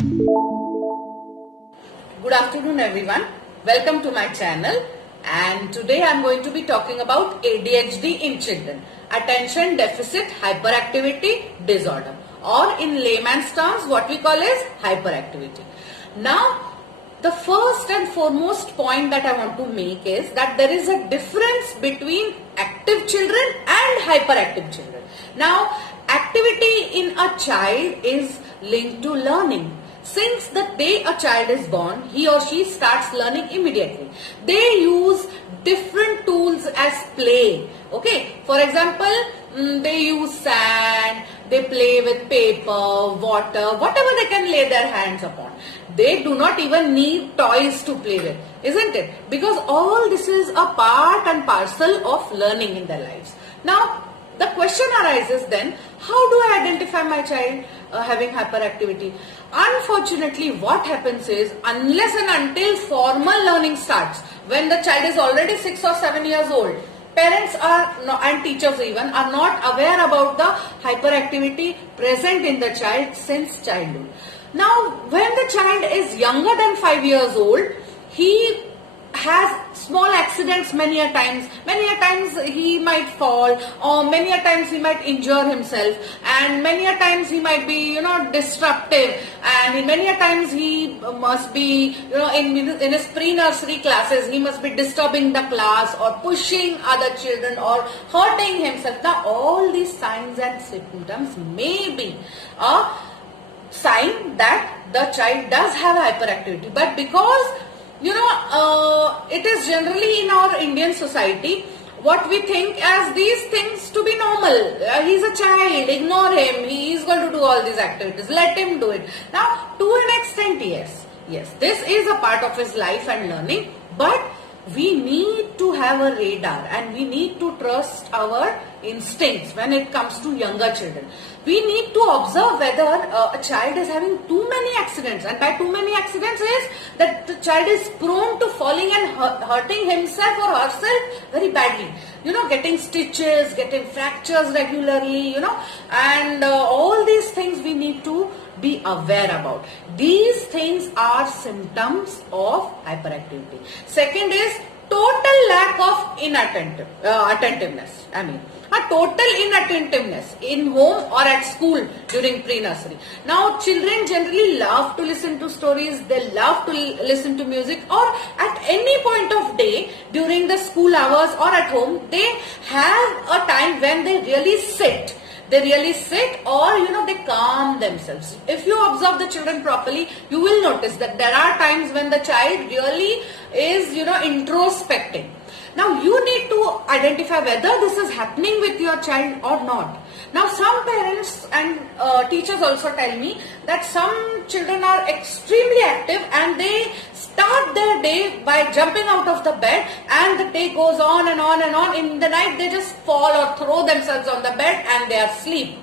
Good afternoon everyone. Welcome to my channel, and today I am going to be talking about ADHD in children, Attention Deficit Hyperactivity Disorder, or in layman's terms what we call as hyperactivity. Now the first and foremost point that I want to make is that there is a difference between active children and hyperactive children. Now activity in a child is linked to learning. Since the day a child is born, he or she starts learning immediately. They use different tools as play. Okay, for example, they use sand, they play with paper, water, whatever they can lay their hands upon. They do not even need toys to play with, isn't it? Because all this is a part and parcel of learning in their lives. Now, the question arises then, how do I identify my child having hyperactivity? Unfortunately, what happens is, unless and until formal learning starts, when the child is already 6 or 7 years old, parents are and teachers even are not aware about the hyperactivity present in the child since childhood. Now, when the child is younger than 5 years old, he has small accidents many a times he might fall, or many a times he might injure himself, and many a times he might be disruptive, and many a times he must be in his pre-nursery classes he must be disturbing the class or pushing other children or hurting himself. Now all these signs and symptoms may be a sign that the child does have hyperactivity, but because it is generally in our Indian society what we think as these things to be normal. He's a child, ignore him, he is going to do all these activities, let him do it. Now to an extent, yes, this is a part of his life and learning, but we need to have a radar and we need to trust our instincts when it comes to younger children. We need to observe whether a child is having too many accidents, and by too many accidents is that the child is prone to falling and hurting himself or herself very badly. Getting stitches, getting fractures regularly, and all these things we need to be aware about. These things are symptoms of hyperactivity. Second is total lack of attentiveness. A total inattentiveness in home or at school during pre-nursery. Now children generally love to listen to stories, they love to listen to music, or at any point of day during the school hours or at home, they have a time when they really sit. Or they calm themselves. If you observe the children properly, you will notice that there are times when the child really is introspecting. Now you need to identify whether this is happening with your child or not. Now some parents and teachers also tell me that some children are extremely active and they start their day by jumping out of the bed, and the day goes on and on and on. In the night they just fall or throw themselves on the bed and they are asleep.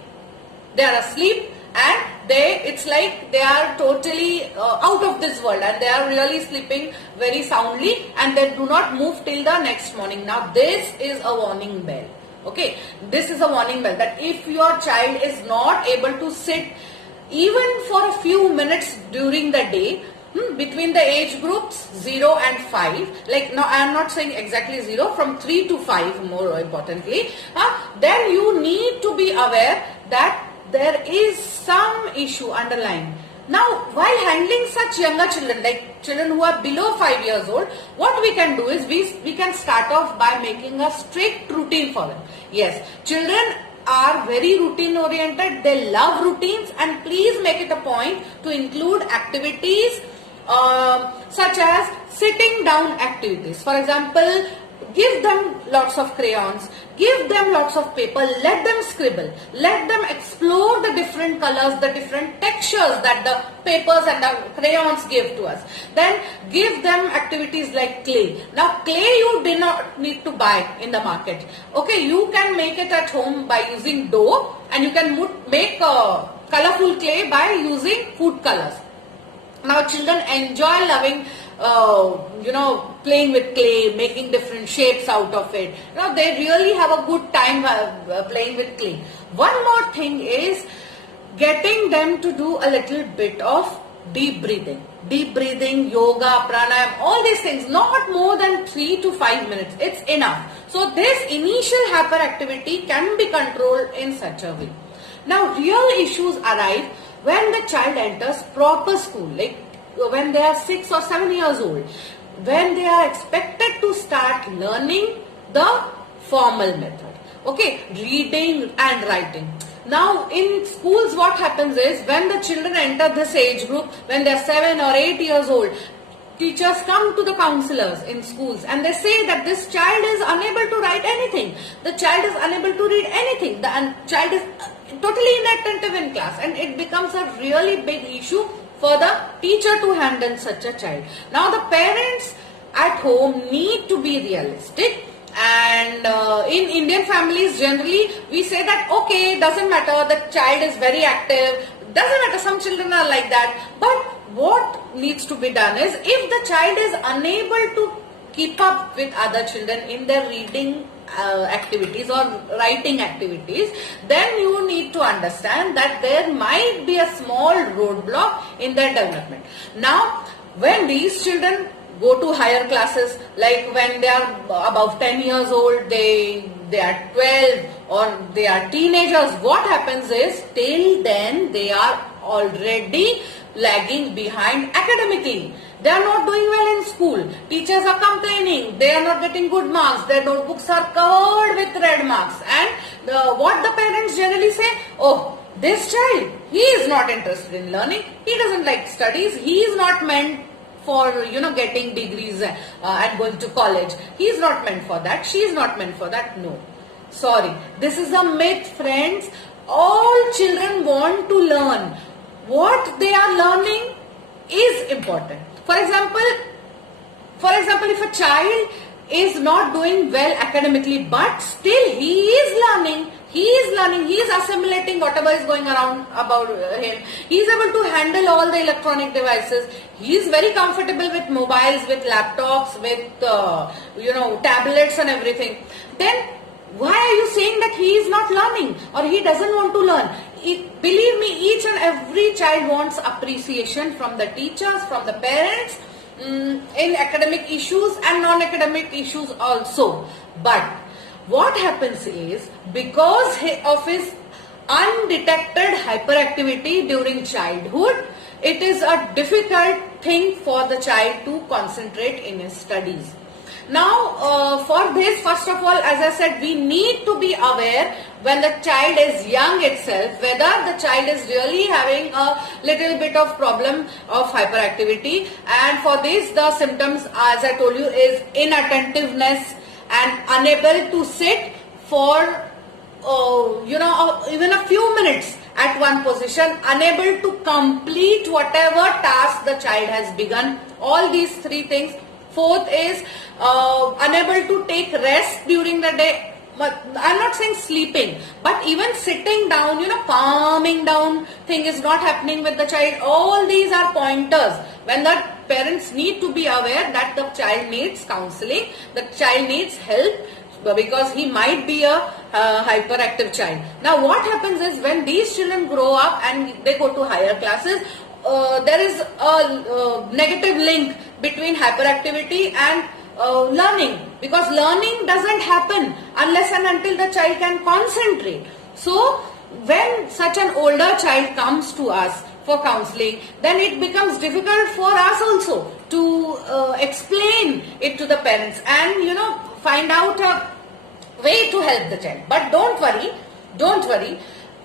And it's like they are totally out of this world, and they are really sleeping very soundly, and they do not move till the next morning. Now this is a warning bell. Okay, this is a warning bell that if your child is not able to sit even for a few minutes during the day, between the age groups 0 and 5, like now I am not saying exactly 0, from 3 to 5 more importantly, then you need to be aware that there is some issue underlying. Now while handling such younger children, like children who are below 5 years old, what we can do is we can start off by making a strict routine for them. Yes, children are very routine oriented, they love routines, and please make it a point to include activities such as sitting down activities. For example, give them lots of crayons, give them lots of paper, let them scribble, let them explore the different colors, the different textures that the papers and the crayons give to us. Then give them activities like clay. Now clay you do not need to buy in the market. Okay, you can make it at home by using dough, and you can make colorful clay by using food colors. Now children enjoy loving playing with clay, making different shapes out of it. They really have a good time playing with clay. One more thing is getting them to do a little bit of deep breathing, yoga, pranayam, all these things, not more than 3 to 5 minutes. It's enough. So this initial hyperactivity can be controlled in such a way. Now real issues arise when the child enters proper school, like when they are 6 or 7 years old, when they are expected to start learning the formal method. Okay, reading and writing. Now in schools what happens is, when the children enter this age group, when they are 7 or 8 years old, teachers come to the counselors in schools and they say that this child is unable to write anything. The child is unable to read anything. The child is totally inattentive in class, and it becomes a really big issue for the teacher to handle such a child. Now the parents at home need to be realistic. And in Indian families generally we say that okay, doesn't matter, the child is very active, doesn't matter, some children are like that. But what needs to be done is, if the child is unable to keep up with other children in their reading activities or writing activities, then you need to understand that there might be a small roadblock in their development. Now when these children go to higher classes, like when they are above 10 years old, they are 12 or they are teenagers, what happens is, till then they are already lagging behind academically. They are not doing well in school. Teachers are complaining. They are not getting good marks. Their notebooks are covered with red marks. And what the parents generally say, oh, this child, he is not interested in learning. He doesn't like studies. He is not meant for getting degrees and going to college. He is not meant for that. She is not meant for that. No. Sorry. This is a myth, friends. All children want to learn. What they are learning is important. For example, if a child is not doing well academically, but still he is learning, he is assimilating whatever is going around about him. He is able to handle all the electronic devices. He is very comfortable with mobiles, with laptops, with tablets and everything. Then why are you saying that he is not learning or he doesn't want to learn? Believe me, each and every child wants appreciation from the teachers, from the parents, in academic issues and non-academic issues also. But what happens is, because of his undetected hyperactivity during childhood, it is a difficult thing for the child to concentrate in his studies. Now, for this, first of all, as I said, we need to be aware when the child is young itself, whether the child is really having a little bit of problem of hyperactivity. And for this, the symptoms, as I told you, is inattentiveness and unable to sit for, even a few minutes at one position, unable to complete whatever task the child has begun. All these three things. Fourth is unable to take rest during the day. I'm not saying sleeping, but even sitting down, calming down thing is not happening with the child. All these are pointers when the parents need to be aware that the child needs counseling, the child needs help, because he might be a hyperactive child. Now what happens is, when these children grow up and they go to higher classes, there is a negative link between hyperactivity and learning, because learning doesn't happen unless and until the child can concentrate. So when such an older child comes to us for counseling, then it becomes difficult for us also to explain it to the parents and find out a way to help the child. But don't worry,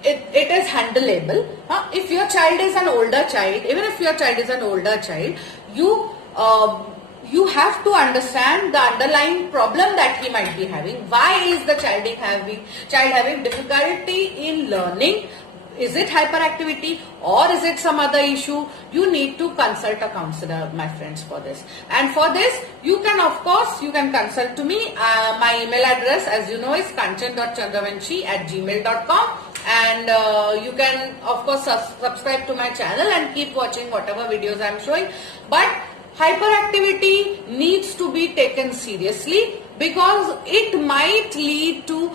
it is handleable. If your child is an older child, even if your child is an older child, you have to understand the underlying problem that he might be having. Why is the child having difficulty in learning? Is it hyperactivity or is it some other issue? You need to consult a counselor, my friends, for this. And for this, you can consult to me. My email address, as you know, is kanchan.chandravanshi@gmail.com. And you can, of course, subscribe to my channel and keep watching whatever videos I am showing. But hyperactivity needs to be taken seriously, because it might lead to,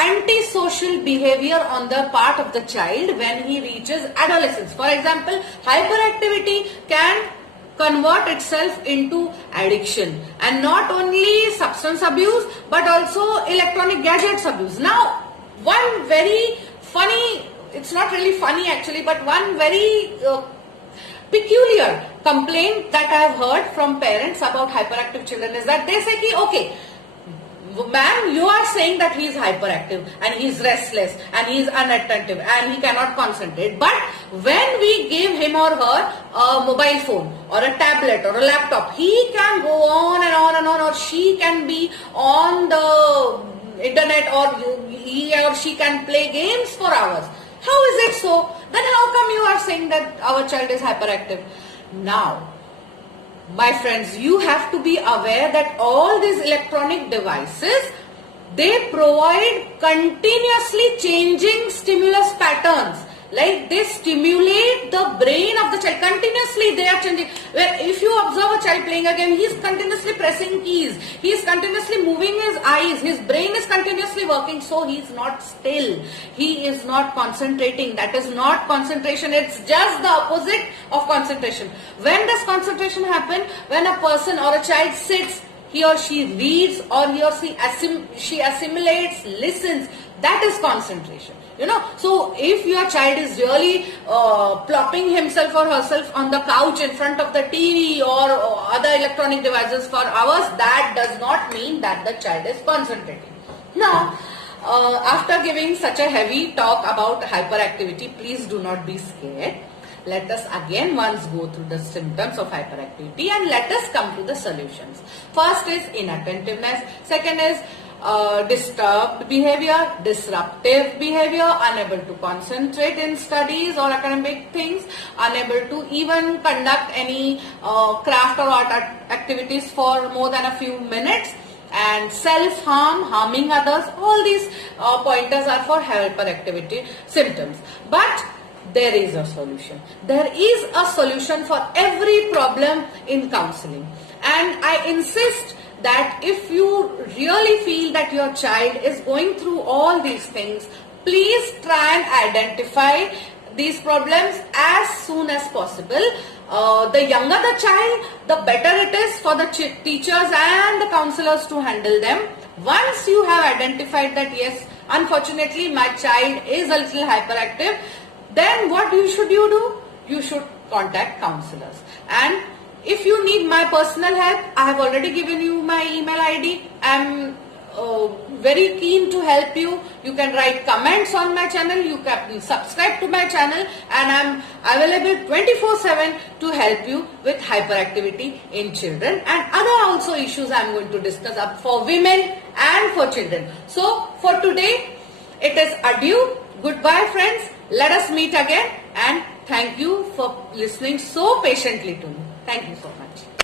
antisocial behavior on the part of the child when he reaches adolescence. For example, hyperactivity can convert itself into addiction, and not only substance abuse but also electronic gadgets abuse. Now, one very funny, it's not really funny actually, but one very peculiar complaint that I have heard from parents about hyperactive children is that they say, okay, ma'am, you are saying that he is hyperactive and he is restless and he is unattentive and he cannot concentrate. But when we give him or her a mobile phone or a tablet or a laptop, he can go on and on and on, or she can be on the internet, or he or she can play games for hours. How is it so? Then how come you are saying that our child is hyperactive? Now, my friends, you have to be aware that all these electronic devices, they provide continuously changing stimulus patterns. Like they stimulate the brain of the child. Continuously they are changing. If you observe a child playing a game, he is continuously pressing keys. He is continuously moving his eyes. His brain is continuously working. So he is not still. He is not concentrating. That is not concentration. It's just the opposite of concentration. When does concentration happen? When a person or a child sits, he or she reads, or he or she assimilates, listens. That is concentration. So if your child is really plopping himself or herself on the couch in front of the TV or other electronic devices for hours, that does not mean that the child is concentrating. Now, after giving such a heavy talk about hyperactivity, please do not be scared. Let us again once go through the symptoms of hyperactivity and let us come to the solutions. First is inattentiveness. Second is disturbed behavior, disruptive behavior, unable to concentrate in studies or academic things, unable to even conduct any craft or art activities for more than a few minutes, and self-harm, harming others. All these pointers are for hyperactivity symptoms. But there is a solution. There is a solution for every problem in counseling. And I insist that if you really feel that your child is going through all these things, please try and identify these problems as soon as possible. The younger the child, the better it is for the teachers and the counselors to handle them. Once you have identified that yes, unfortunately my child is a little hyperactive, then what should you do? You should contact counselors. And if you need my personal help, I have already given you my email ID. I am very keen to help you. You can write comments on my channel. You can subscribe to my channel, and I am available 24/7 to help you with hyperactivity in children and other also issues I am going to discuss up for women and for children. So for today, it is adieu. Goodbye, friends. Let us meet again, and thank you for listening so patiently to me. Thank you so much.